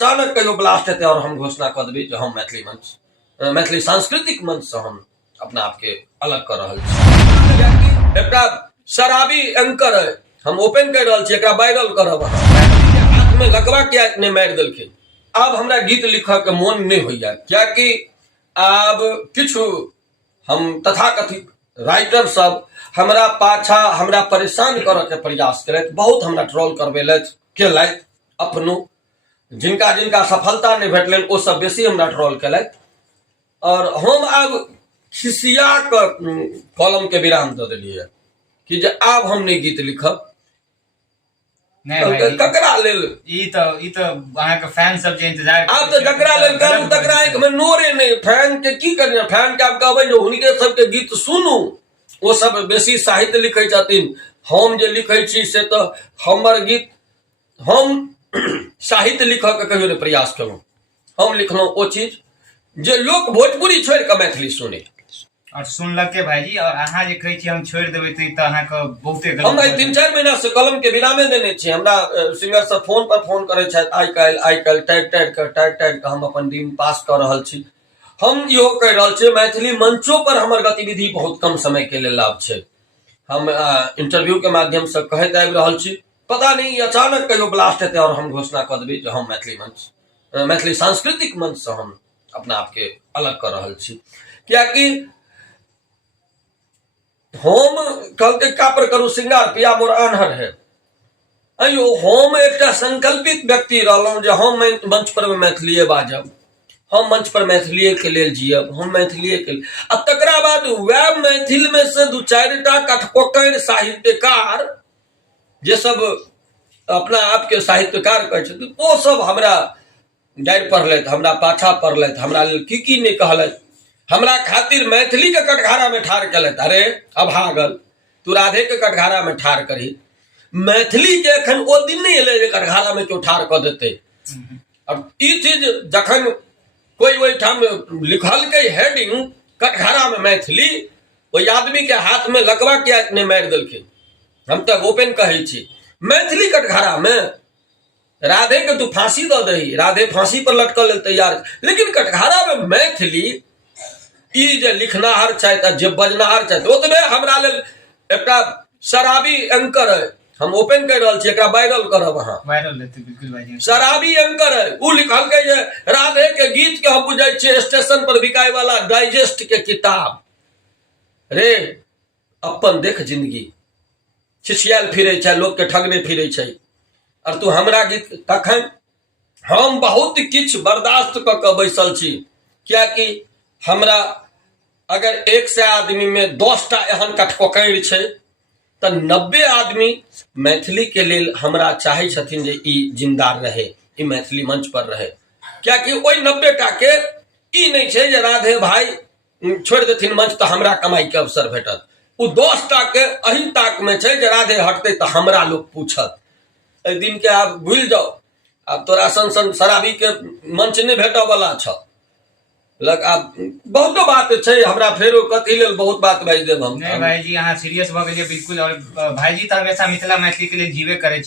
अचानक कहियो ब्लास्ट हेतै और हम घोषणा कऽ देबै जे हम मैथिली मंच मैथिली सांस्कृतिक मंच से हम अपना आपके अलग कर रहल छी। एकटा शराबी एंकर है, हम ओपन कर रहल छी, एकरा वायरल करब। हाथ में लकवा किया ने मारि देलखिन। आब हमरा गीत लिखऽ के मोन नहीं होइया, कियाकि आब किछु हम तथाकथित राइटर सब हमरा पाछा हमरा परेशान करऽ के प्रयास करैत बहुत हमरा ट्रोल करबेलथि केलथि। अपनो जिनका जिनका सफलता नहीं भेटलनि ओ सब बेसी हमरा ट्रोल केलथि और हम आब खिसिया के कलम के विराम दऽ देलियै कि जे आब हम नहीं गीत लिखब। ककरा लेल ई तो अहाँ के फैन सब जे इंतजार आब तो जकरा लेल करू तकरा आंख में नोरे नहीं। फैन के की करिए, फैन के आब कहबै जे हुनके सबके गीत सुनू, वो सब बेसी साहित्य लिखै छथिन। हम जे लिखै छी से तो हमर गीत हम साहित्य लिखऽ के कहियो नहीं प्रयास केलहुँ। हम लिखलहुँ ओ चीज जे लोक भोजपुरी छोड़ के मैथिली सुने और सुनलके भाईजी। और अहाँ जे कहै छी हम छोड़ देबै तो अहाँ के बहुते गलत। हम 3-4 महीना से कलम के विरामे देने छी। हमरा सिंगर सब फोन पर फोन करे छथि, आइ काल्हि टाइट के हम अपन दिन पास कर रहल छी। हम इहो कह रहल छी मैथिली मंचों पर हमर गतिविधि बहुत कम समय के लेल लाभ छै। हम इंटरव्यू के माध्यम से कहैत आबि रहल छी, पता नहीं अचानक कहियो ब्लास्ट हेतै और हम घोषणा कऽ देबै जे हम मैथिली मंच मैथिली सांस्कृतिक मंच से हम अपना आपके अलग कर रहल छी। कियाकि हम कहलकै कापर करू सिंगार पिया मोर आन्हर है। अयो हम एकटा संकल्पित व्यक्ति रहलहुँ जे हम मंच पर मैथिलीए बाजब, हम मंच पर मैथिलीए के लेल जियब, हम मैथिलीए के आ तकरा बाद वैह मैथिल में से 2-4 टा कठपोकर साहित्यकार जे सब अपना आप के साहित्यकार कहै छथिन ओ सब हमरा डारि पढ़लथि, हमरा पाछा पढ़लथि, हमरा लेल की नहीं कहलथि। हमरा खातिर मैथिली के कटघारा में ठाड़ केलथि। अरे अभागल तू राधे के कटघारा में ठाड़ करी, मैथिली के एखन ओ दिन नहीं एलै जे कटघारा में क्यों ठाड़ कऽ देतै। अब ई चीज जखन कोई ओहिठाम लिखलकै हेडिंग कटघारा में मैथिली, ओहि आदमी के हाथ में लकवा किया नहीं मारि देलखिन। हम तो ओपन कहै छी मैथिली कटघारा में राधे के तू फांसी दऽ दही, राधे फांसी पर लटकल लेल तैयार, लेकिन कटघारा में मैथिली ई जे लिखनाहार छथि जे बजनाहार छथि ओतबे हमरा लेल एकटा शराबी एंकर है, हम ओपन कर रहल छी, एकरा वायरल करब। अहाँ वायरल हेतै बिल्कुल भाईजी। शराबी एंकर है, उ लिखलकै जे राधे के गीत के हम बुझै छियै स्टेशन पर बिकाय वाला डाइजेस्ट के किताब। रे अपन देख जिंदगी छिछियाल फिरे छै, लोग के ठगने फिरे छै और तू हमरा गीत। तखन हम बहुत किछ बर्दाश्त कऽ के बैसल छी, कियाकि हमरा अगर 100 आदमी में 10 टा एहन कठपोकर छै तो 90 आदमी मैथिली के लेल हमरा चाहे छथिन जे ई जिंदा रहे, ई मैथिली मंच पर रहे। कियाकि ओइ 90 टा के ई नहीं छै जे राधे भाई छोड़ देथिन मंच तो हमरा कमाई के अवसर भेटत। उ 10 टा के अही ताक में छै जे राधे हटते तो हमरा लोग पूछत। एहि दिन के आप भूल जाओ, अब तोरा सन शराबी के मंच नहीं भेटऽ वाला छ। लग आब बहुत बात छै, हमरा फेरो कथी लेल बहुत बात बाजि देब हम। नहीं भाईजी अहाँ सीरियस भऽ गेलियै बिल्कुल। और भाईजी तो हमेशा मिथिला मैथिली के लिए जीवे करे छै।